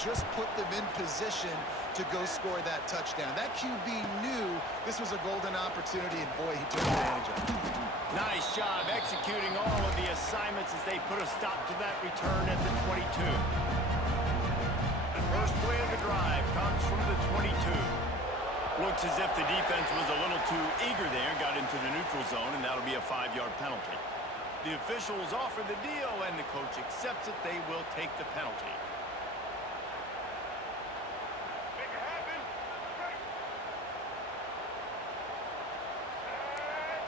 just put them in position to go score that touchdown. That QB knew this was a golden opportunity, and boy, he took advantage of it. Nice job executing all of the assignments as they put a stop to that return at the 22. The first play of the drive comes from the 22. Looks as if the defense was a little too eager there, got into the neutral zone, and that'll be a 5-yard penalty. The officials offer the deal, and the coach accepts it. They will take the penalty.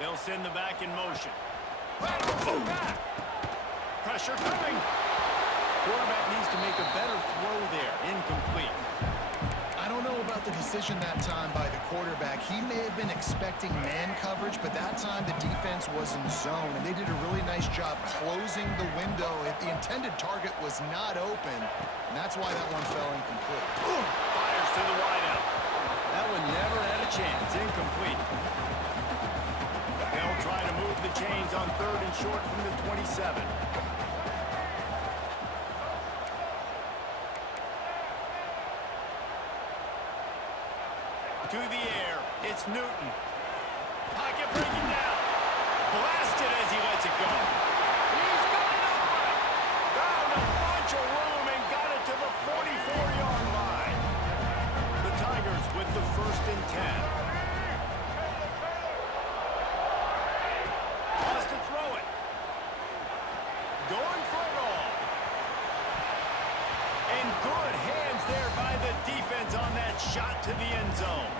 They'll send the back in motion. Back. Pressure coming. Quarterback needs to make a better throw there. Incomplete. I don't know about the decision that time by the quarterback. He may have been expecting man coverage, but that time the defense was in zone, and they did a really nice job closing the window. If the intended target was not open, and that's why that one fell incomplete. Fires to the wideout. That one never had a chance. Incomplete. They'll try to move the chains on 3rd and short from the 27. To the air, it's Newton. Pocket breaking down. Blasted as he lets it go. He's got it on. Found a bunch of room and got it to the 44-yard line. The Tigers with the 1st and 10. Wants to throw it. Going for it all. And good hands there by the defense on that shot to the end zone.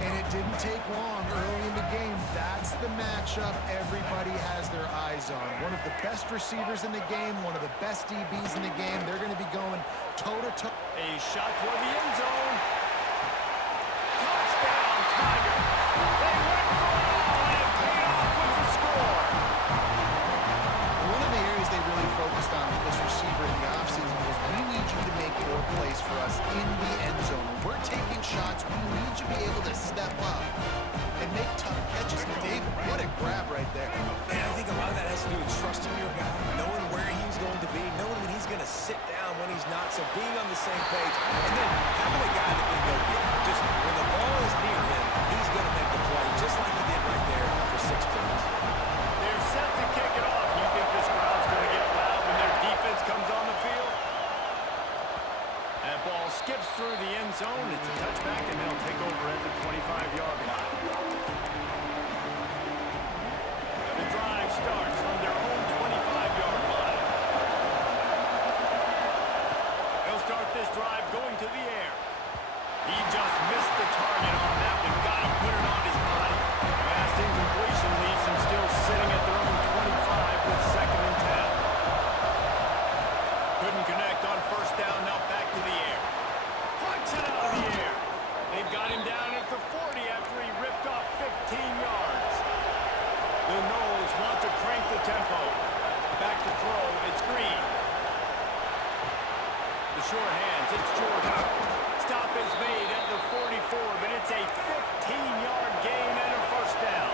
And it didn't take long early in the game. That's the matchup everybody has their eyes on. One of the best receivers in the game, one of the best DBs in the game. They're going to be going toe-to-toe. A shot toward the end zone. Touchdown, Tigers. They went for it all, and it paid off with the score. One of the areas they really focused on with this receiver in the offseason was we need you to make more plays for us in the end zone. When we're taking shots, we need you to be able to step up and make tough catches. And David, what a grab right there. And I think a lot of that has to do with trusting your guy, knowing where he's going to be, knowing when he's going to sit down, when he's not, so being on the same page, and then having a guy that can go get it. Just when the ball is near him, he's going to make the play, just like he did right there for 6 points. They're set to kick it off. You think this crowd's going to get loud when their defense comes on the field? That ball skips through the end zone. It's a touchback, and they'll take over at the 25-yard line. The drive starts from their own 25-yard line. They'll start this drive going to the air. He just missed the target on that one. Got to put it on his body. Fast incompletion leaves him still sitting at their own 25 with 2nd and 10. Couldn't connect on 1st down. Now back to the air. Punch it out of the air. They've got him down at the 40 after he ripped off 15 yards. The Noles want to crank the tempo. Back to throw. It's Green. The short hands. It's Jordan. Stop is made at the 44, but it's a 15-yard gain and a 1st down.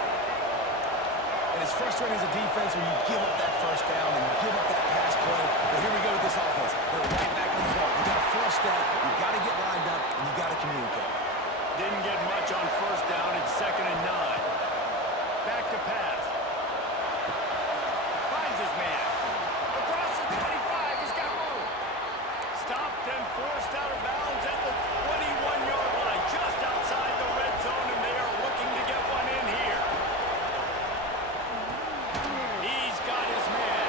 And it's frustrating as a defense when you give up that 1st down and you give up that pass play. But here we go with this offense. They're right back on the ball. You got to flush that. You got to get lined up, and you got to communicate. Didn't get much on 1st down. It's 2nd and 9. Back to pass. Finds his man. Across the 25. He's got room. Stopped and forced out of bounds at the 21-yard line, just outside the red zone, and they are looking to get one in here. He's got his man.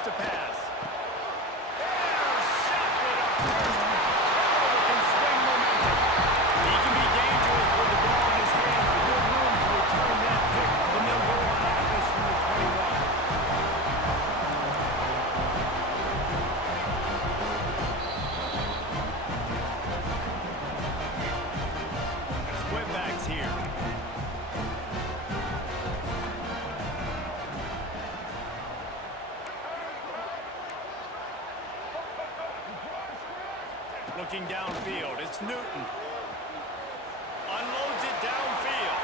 wants to pass. Intercepted up first. Taylor can swing momentum. He can be dangerous with the ball in his hands with no room to return that pick. And they'll go on offense from the 21. Split backs here. Looking downfield, it's Newton. Unloads it downfield.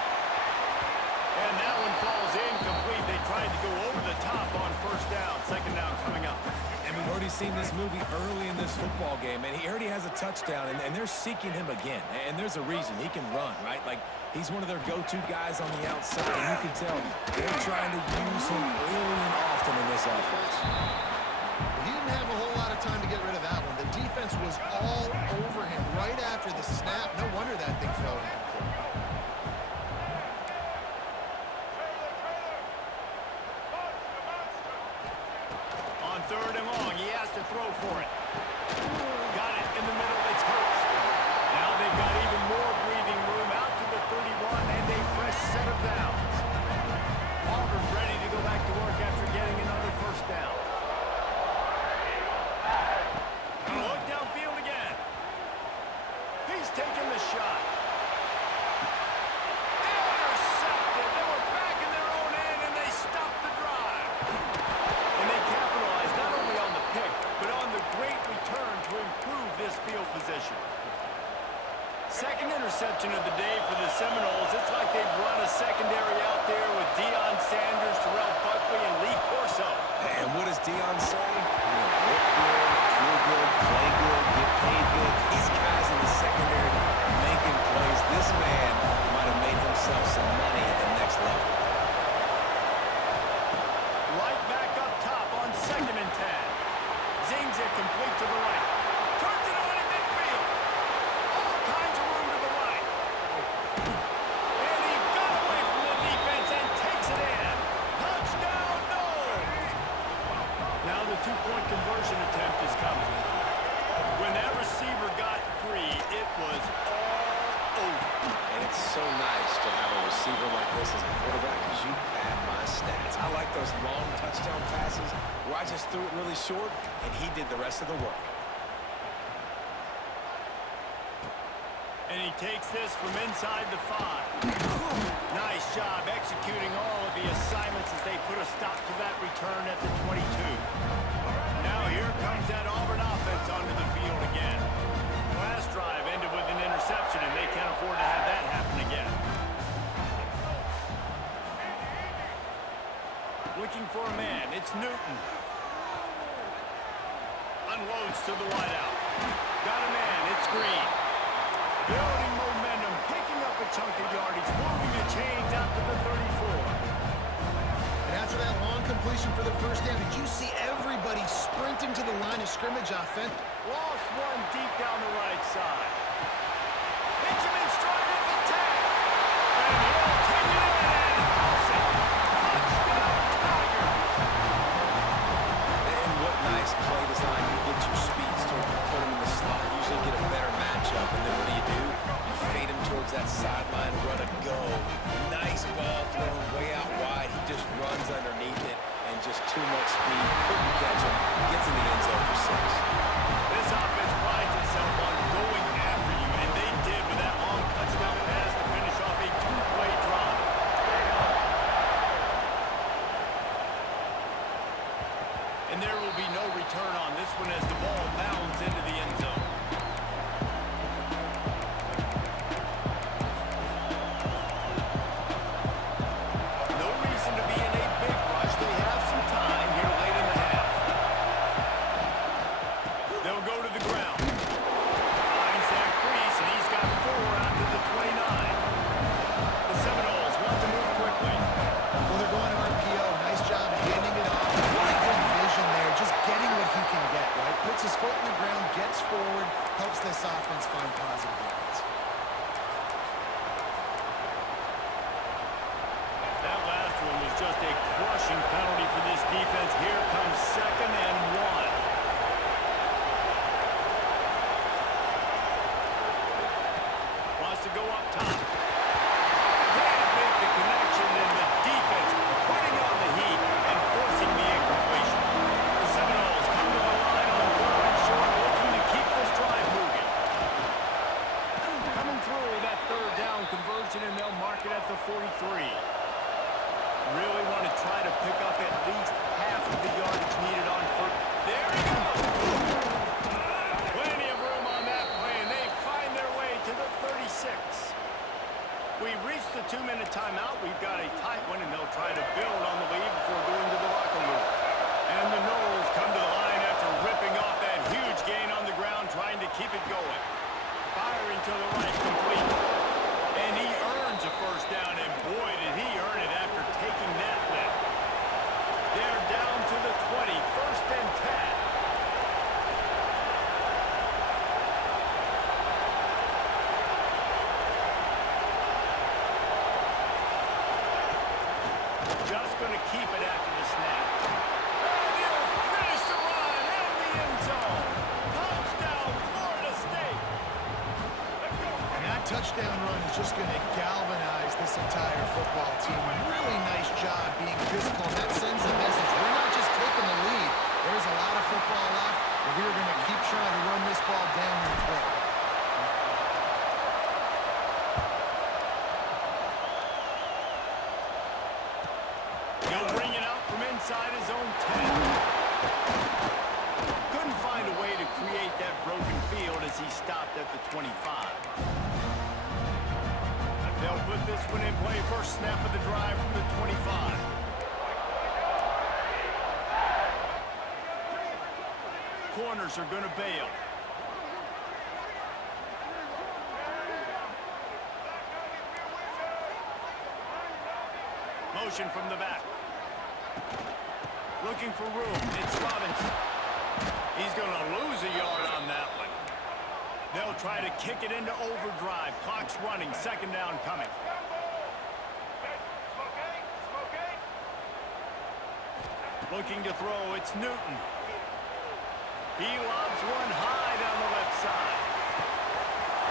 And that one falls incomplete. They tried to go over the top on first down. Second down coming up. And we've already seen this movie early in this football game, and he already has a touchdown, and they're seeking him again. And there's a reason. He can run, right? Like, he's one of their go-to guys on the outside, and you can tell they're trying to use him early and often in this offense. He didn't have a whole lot of time to get rid of that one. The defense was all over him right after the snap. No wonder that thing fell incomplete. On third and long, he has to throw for it. Got it in the middle, it's Hurts. Now they've got even more breathing room out to the 31 and a fresh set of downs. Auburn ready to go back to work after getting another first down. And look downfield again. He's taking the shot. Intercepted. They were back in their own end and they stopped the drive. And they capitalized not only on the pick, but on the great return to improve this field position. Second interception of the day for the Seminoles. It's like they've run a secondary out there with Deion Sanders, Terrell Buckley, and Lee Corso. And what does Deion say? Look good, feel good, play good, get paid good. These guys in the secondary making plays. This man might have made himself some money at the next level. Right back up top on 2nd and 10. Zings it complete to the right. Turns it on in midfield. All kinds of room to the right. And he got away from the defense and takes it in. Touchdown, Noles. Now the two-point conversion attempt is coming. When that receiver got free, it was all over. And it's so nice to have a receiver like this as a quarterback because you pad my stats. I like those long touchdown passes where I just threw it really short and he did the rest of the work. And he takes this from inside the 5. Nice job executing all of the assignments as they put a stop to that return at the 22. Now here comes that Auburn offense onto the field again. Last drive ended with an interception, and they can't afford to have that happen again. Looking for a man, it's Newton. Unloads to the wideout. Got a man, it's Green. Building momentum, picking up a chunk of yardage, moving the chains out to the 34. And after that long completion for the first down, did you see everybody sprinting to the line of scrimmage offense? Lost one deep down the right side. Hits him in stride at the 10. And he'll take it in and house it. Touchdown, Tigers. And what nice play design. You get your speedster, you put him in the slot, usually get a better matchup, and then what do? You fade him towards that sideline, run a go. Nice ball thrown way out wide. He just runs underneath it and just too much speed. Couldn't catch him. Gets in the end zone for 6. This offense prides itself on going after you, and they did with that long touchdown pass to finish off a 2-play drive. And there will be no return on this one as the ball bounds into the end zone. No reason to be in a big rush. They have some time here late in the half. They'll go to the ground. Finds that crease, and he's got 4 out to the 29. The Seminoles want to move quickly. Well, they're going to RPO. Nice job handing it off. Really good vision there, just getting what he can get, right? Puts his foot in the ground, gets forward, keep it after the snap. And he'll finish the run out of the end zone. Touchdown, Florida State. And that touchdown run is just going to galvanize this entire football team. Really nice job being physical. And that sends a message. We're not just taking the lead. There's a lot of football left, and we're going to keep trying to run this ball down your throat. He'll bring it out from inside his own 10. Couldn't find a way to create that broken field as he stopped at the 25. They'll put this one in play. First snap of the drive from the 25. Corners are going to bail. Motion from the back. Looking for room. It's Robinson. He's going to lose a yard on that one. They'll try to kick it into overdrive. Clock's running. Second down coming. Looking to throw. It's Newton. He lobs one high down the left side.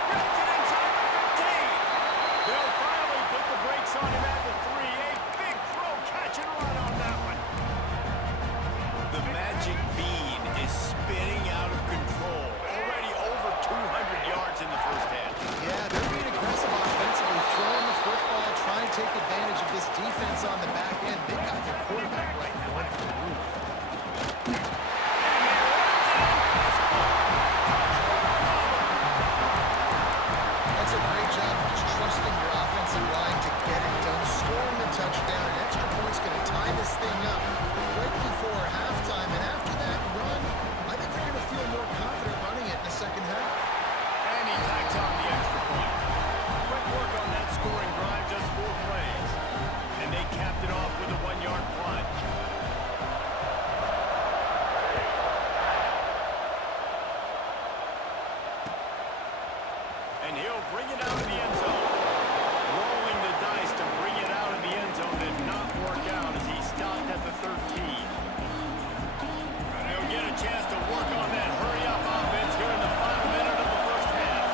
Gets it inside the 15. They'll finally put the brakes on him at the 3. A big throw, catch and run on that one. The magic bean is spinning out of control. Already over 200 yards in the first half. Yeah, they're being aggressive offensively, throwing the football, trying to take advantage of this defense on the back end. They've got their quarterback right now in the move. That's a great job of just trusting your offensive line to get it done, scoring the touchdown. An extra point's going to tie this thing up right before halftime. And after that run, I think they're going to feel more confident running it in the second half. And he tacks on the extra point. Quick work on that scoring drive, just 4 plays. And they capped it off with a 1-yard plunge. And he'll bring it out of the end zone. Rolling the dice to bring it out of the end zone did not work out as he stopped at the 13. They'll get a chance to work on that hurry-up offense here in the final minute of the first half.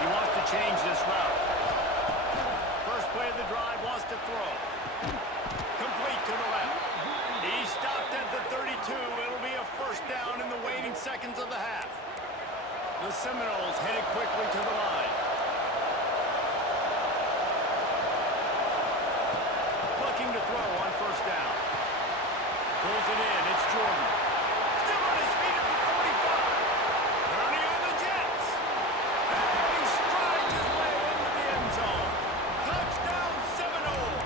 He wants to change this route. First play of the drive, wants to throw. Complete to the left. He stopped at the 32. It'll be a first down in the waning seconds of the half. The Seminoles headed quickly to the line. Looking to throw on first down. Pulls it in. It's Jordan. Still on his feet at the 45. Turning on the Jets. And he strides his way into the end zone. Touchdown Seminoles.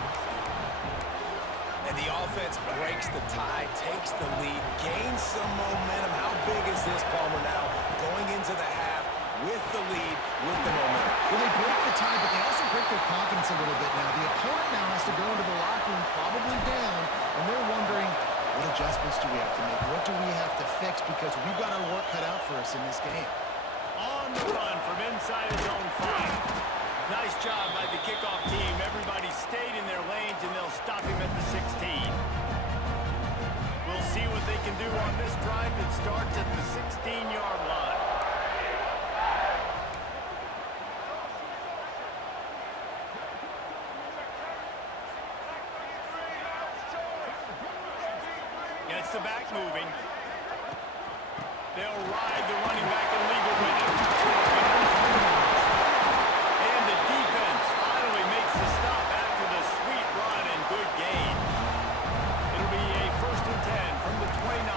And the offense breaks the tie, takes the lead, gains some momentum. How big is this, Palmer, now? Going into the half with the lead, with the momentum. Well, they break the tie, but they also break their confidence a little bit now. The opponent now has to go into the locker room probably down, and they're wondering, what adjustments do we have to make? What do we have to fix? Because we've got our work cut out for us in this game. On the run from inside his own 5. Nice job by the kickoff team. Everybody stayed in their lanes, and they'll stop him at the 16. We'll see what they can do on this drive that starts at the 16-yard line. Gets the back moving. They'll ride the running back and leave it with him. And the defense finally makes the stop after the sweet run and good gain. It'll be a 1st and 10 from the 29.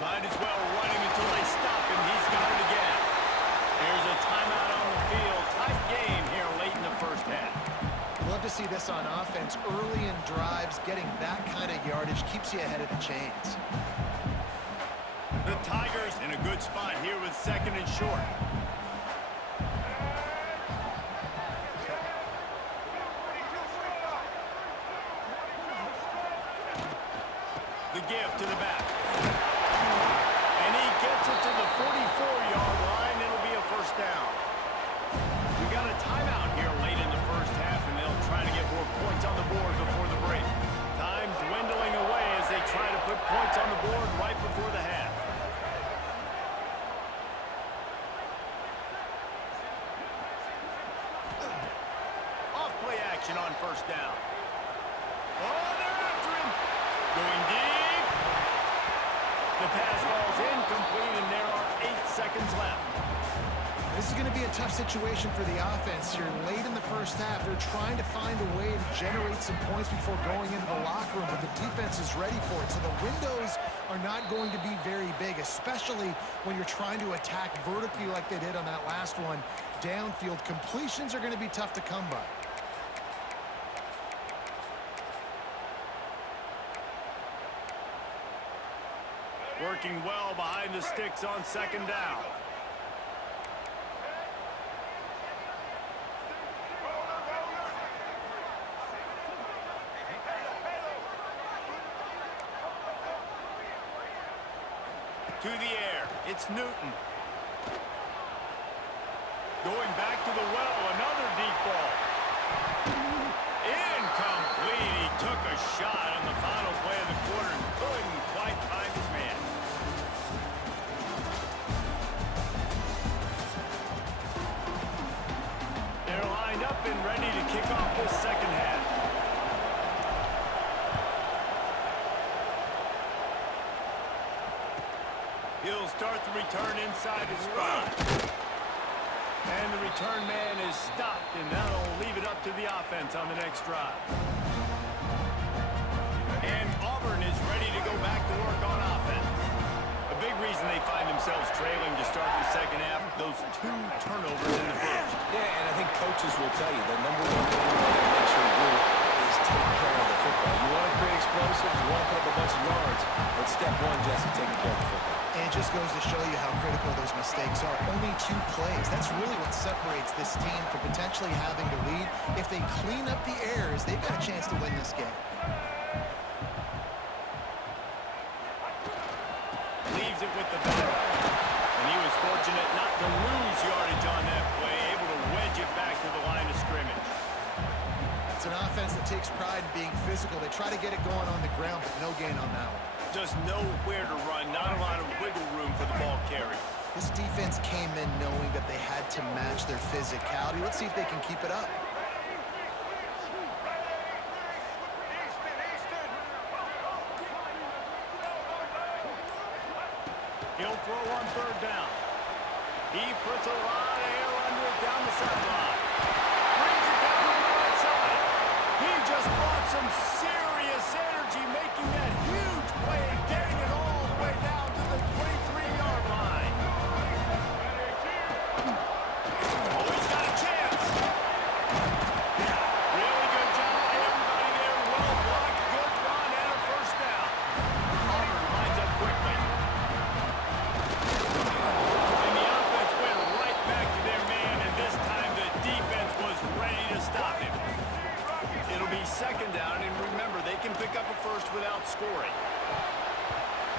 Might as well run him until they stop him. He's got it again. There's a timeout on the field. Tight game here late in the first half. Love to see this on offense. Early in drives, getting that kind of yardage keeps you ahead of the chains. The Tigers in a good spot here with 2nd and short. The give to the back. situation on first down. Oh, they're after him. Going deep. The pass falls incomplete, and there are 8 seconds left. This is going to be a tough situation for the offense here. Late in the first half, they're trying to find a way to generate some points before going into the locker room, but the defense is ready for it. So the windows are not going to be very big, especially when you're trying to attack vertically like they did on that last one. Downfield completions are going to be tough to come by. Working well behind the sticks on second down. To the air, it's Newton. Going back to the well, another deep ball. Incomplete. He took a shot on the final play of the quarter and couldn't quite find his man. They're lined up and ready to kick off this second half. He'll start the return inside his 5. And the return man is stopped, and that'll leave it up to the offense on the next drive. And Auburn is ready to go back to work on offense. A big reason they find themselves trailing to start the second half, those 2 turnovers in the first. Yeah, and I think coaches will tell you the number one thing you got to make sure you do is take care of the football. You want to create explosives, you want to put up a bunch of yards, but step 1, Jesse, taking care of the football. And it just goes to show you how critical those mistakes are. Only 2 plays. That's really what separates this team from potentially having to lead. If they clean up the errors, they've got a chance to win this game. Leaves it with the back. And he was fortunate not to lose yardage on that play, able to wedge it back to the line of scrimmage. It's an offense that takes pride in being physical. They try to get it going on the ground, but no gain on that one. Just nowhere to run, not a lot of wiggle room for the ball carry. This defense came in knowing that they had to match their physicality. Let's see if they can keep it up. He'll throw on third down. He puts a lot of air under it down the sideline. Brings it down on the right side. He just brought some serious energy, making that huge play and getting it all the way down to the 23-yard line. Oh, he's got a chance. Really good job by everybody there. Well blocked, good run, and a first down. Auburn lines up quickly. And the offense went right back to their man, and this time the defense was ready to stop him. It'll be second down, and remember, they can pick up a first without scoring.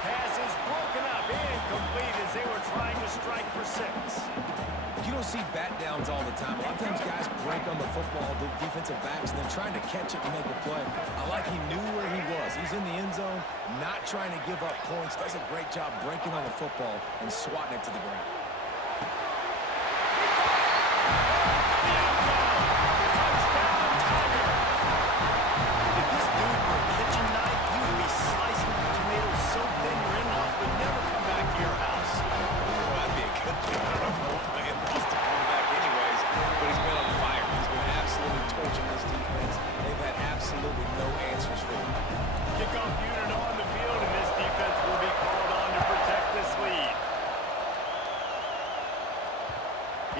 Pass is broken up, incomplete as they were trying to strike for 6. You don't see bat downs all the time. A lot of times guys break on the football, the defensive backs, and then trying to catch it and make a play. I like he knew where he was. He's in the end zone, not trying to give up points. Does a great job breaking on the football and swatting it to the ground.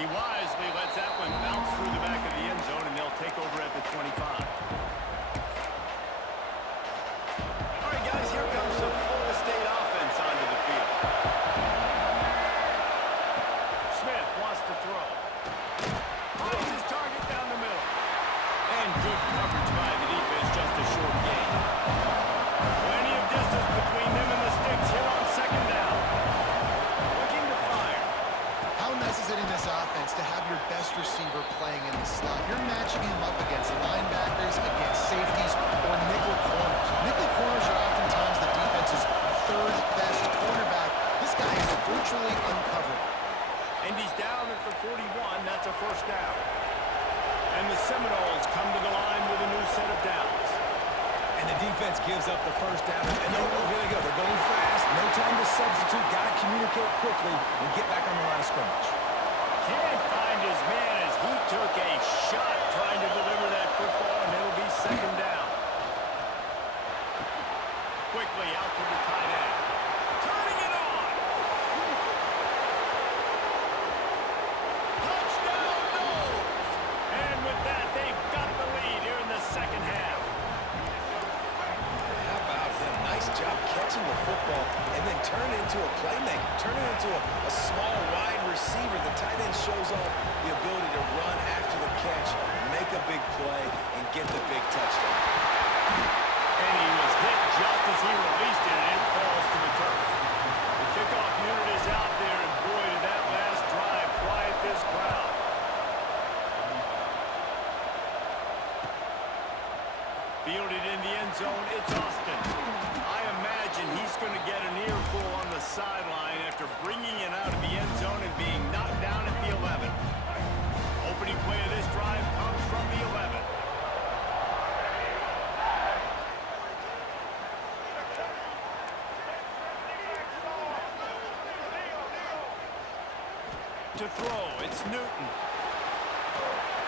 He wisely lets that one bounce through the back of the end zone, and they'll take over at the 25. All right, guys, here comes the Florida State offense onto the field. Smith wants to throw. Finds his target down the middle. And good coverage by the defense, just a short gain. Plenty of distance between them and the sticks here on second down. Looking to fire. How nice is it in this offense to have your best receiver playing in the slot? You're matching him up against linebackers, against safeties, or nickel corners. Nickel corners are oftentimes the defense's 3rd best cornerback. This guy is virtually uncovered. And he's down at the 41. That's a first down. And the Seminoles come to the line with a new set of downs. And the defense gives up the first down. And here they go. They're going fast. No time to substitute. Got to communicate quickly and get back on the line of scrimmage. Can't find his man as he took a shot trying to deliver that football, and it'll be second down. Quickly out to the tight end. Turning it on. Touchdown, Noles. And with that, they've got the lead here in the second half. How about him? Nice job catching the football and then turn it into a playmaker. Turn it into a small wide receiver. The tight end shows off the ability to run after the catch, make a big play, and get the big touchdown. And he was hit just as he released it, and it falls to the turf. The kickoff unit is out there, and boy, did that last drive quiet this crowd. Fielded in the end zone, it's Austin. I imagine he's going to get an earful on the sideline after bringing it out of the end zone and being knocked down at the 11. Opening play of this drive comes from the 11. To throw, it's Newton.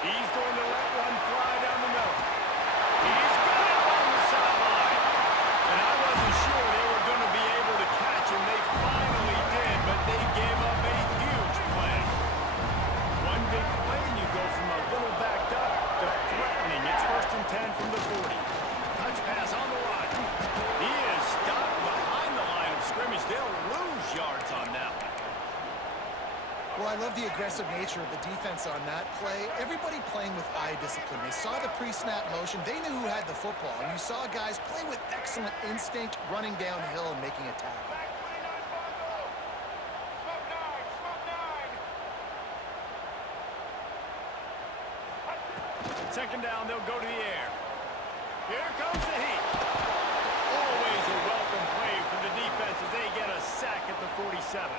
He's going to let one fly down the middle. He's got it on the sideline. And I wasn't sure they were going to be able to catch him. They finally did, but they gave up a huge play. One big play, and you go from a little backed up to threatening. It's 1st and 10 from the 40. Touch pass on the run. He is stopped behind the line of scrimmage. They'll lose yards on that one. Well, I love the aggressive nature of the defense on that play. Everybody playing with eye discipline. They saw the pre-snap motion. They knew who had the football. And you saw guys play with excellent instinct, running downhill and making a tackle. Second down, they'll go to the air. Here comes the heat. Always a welcome play for the defense as they get a sack at the 47.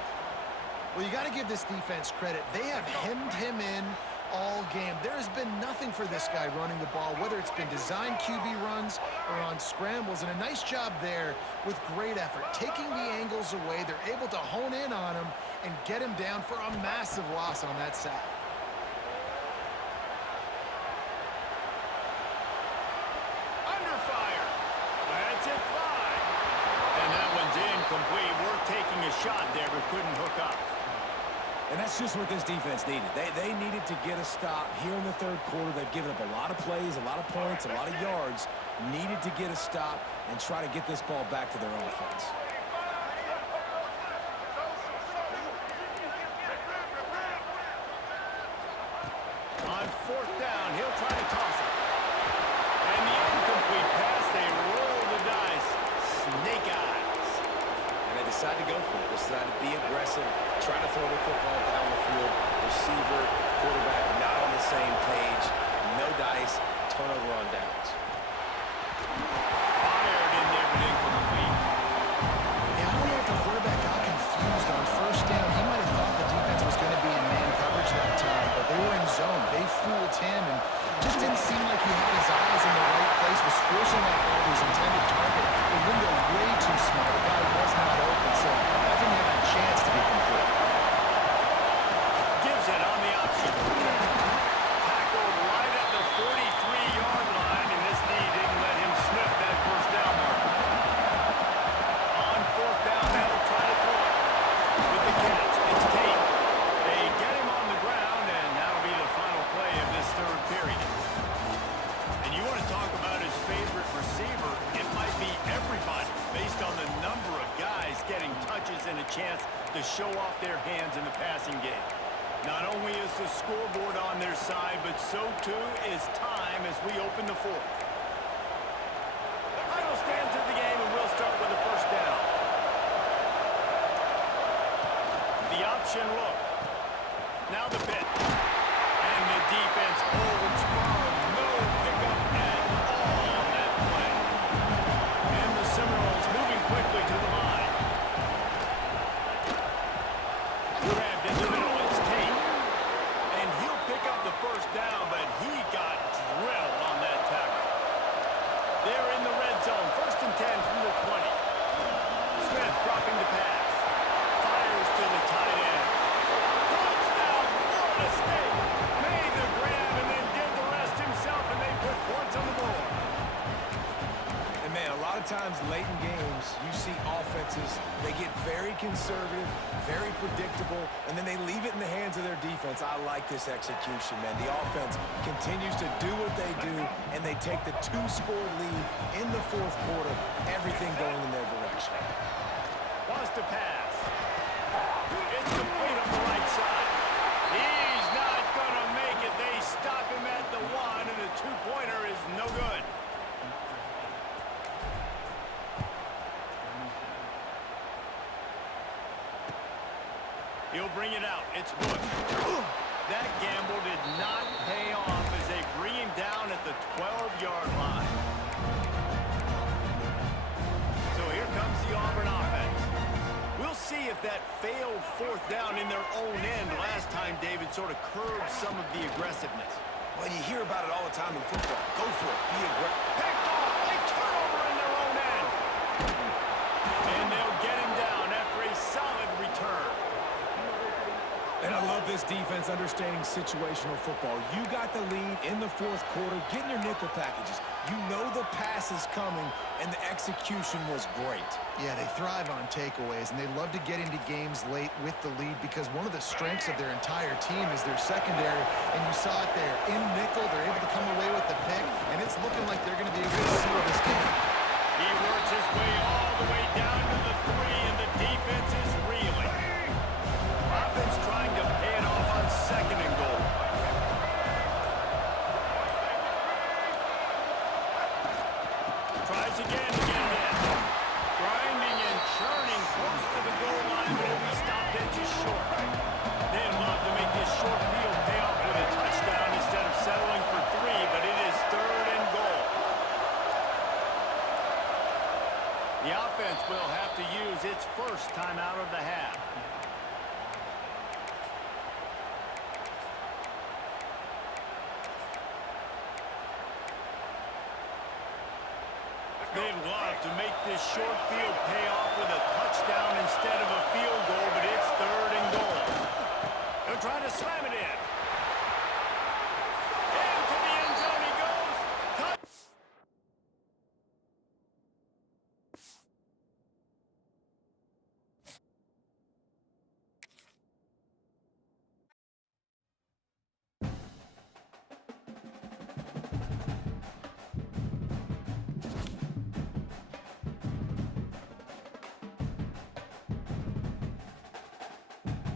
Well, you got to give this defense credit. They have hemmed him in all game. There has been nothing for this guy running the ball, whether it's been designed QB runs or on scrambles, and a nice job there with great effort. Taking the angles away, they're able to hone in on him and get him down for a massive loss on that sack. Under fire. That's it, fly. And that one's incomplete. Worth taking a shot there, but couldn't hook up. And that's just what this defense needed. They needed to get a stop here in the third quarter. They've given up a lot of plays, a lot of points, a lot of yards. Needed to get a stop and try to get this ball back to their offense. On 4th down, he'll try to toss it. And the incomplete pass, they roll the dice. Snake eyes. And they decide to go for it. They decide to be aggressive, try to throw the football down the field. Receiver, quarterback, not on the same page. No dice, turnover on downs. Fired in there, but incomplete. Yeah, I don't know if the quarterback got confused on 1st down. He might have thought the defense was going to be in man coverage that time, but they were in zone. They fooled him and just didn't seem like he had his eyes in the right place, was forcing that ball to his intended target. The window way too small. The guy was not open, so that didn't have a chance to be complete. Gives it on the option. Tackled right at the 43-yard line, and this knee didn't let him sniff that 1st down marker. On 4th down, they'll try to throw it. With the catch, it's Tate. They get him on the ground, and that'll be the final play of this 3rd period. And you want to talk about his favorite receiver, it might be everybody, based on the number of guys getting touches and a chance to show off their hands in the passing game. Not only is the scoreboard on their side, but so too is time as we open the 4th. Final stands of the game, and we'll start with the 1st down. The option look. Now the pitch. And the defense holds firm. No pickup at all on that play. And the Seminoles moving quickly to the line. Grabbed in the middle. It's Tate. And he'll pick up the 1st down, but he got conservative, very predictable, and then they leave it in the hands of their defense. I like this execution, man. The offense continues to do what they do, and they take the two-score lead in the fourth quarter, everything going in their direction. Wants to pass. It's complete on the right side. He's not going to make it. They stop him at the one, and the two-pointer is no good. He'll bring it out. It's Bush. That gamble did not pay off as they bring him down at the 12-yard line. So here comes the Auburn offense. We'll see if that failed fourth down in their own end last time, David, sort of curbed some of the aggressiveness. Well, you hear about it all the time in football. Go for it. Be aggressive. Picked off. A turnover in their own end. And they'll get him down after a solid return. And I love this defense understanding situational football. You got the lead in the fourth quarter, getting your nickel packages. You know the pass is coming, and the execution was great. Yeah, they thrive on takeaways, and they love to get into games late with the lead because one of the strengths of their entire team is their secondary, and you saw it there. In nickel, they're able to come away with the pick, and it's looking like they're going to be able to seal this game. He works his way all the way down to the 3, and the defense is reeling. Offense trying to pay it off on second and goal. Tries again to get it in. Grinding and churning close to the goal line, but it'll be stopped at just short. They'd love to make this short field pay off with a touchdown instead of settling for 3, but it is third and goal. The offense will have to use its first timeout of the half. They'd love to make this short field pay off with a touchdown instead of a field goal, but it's third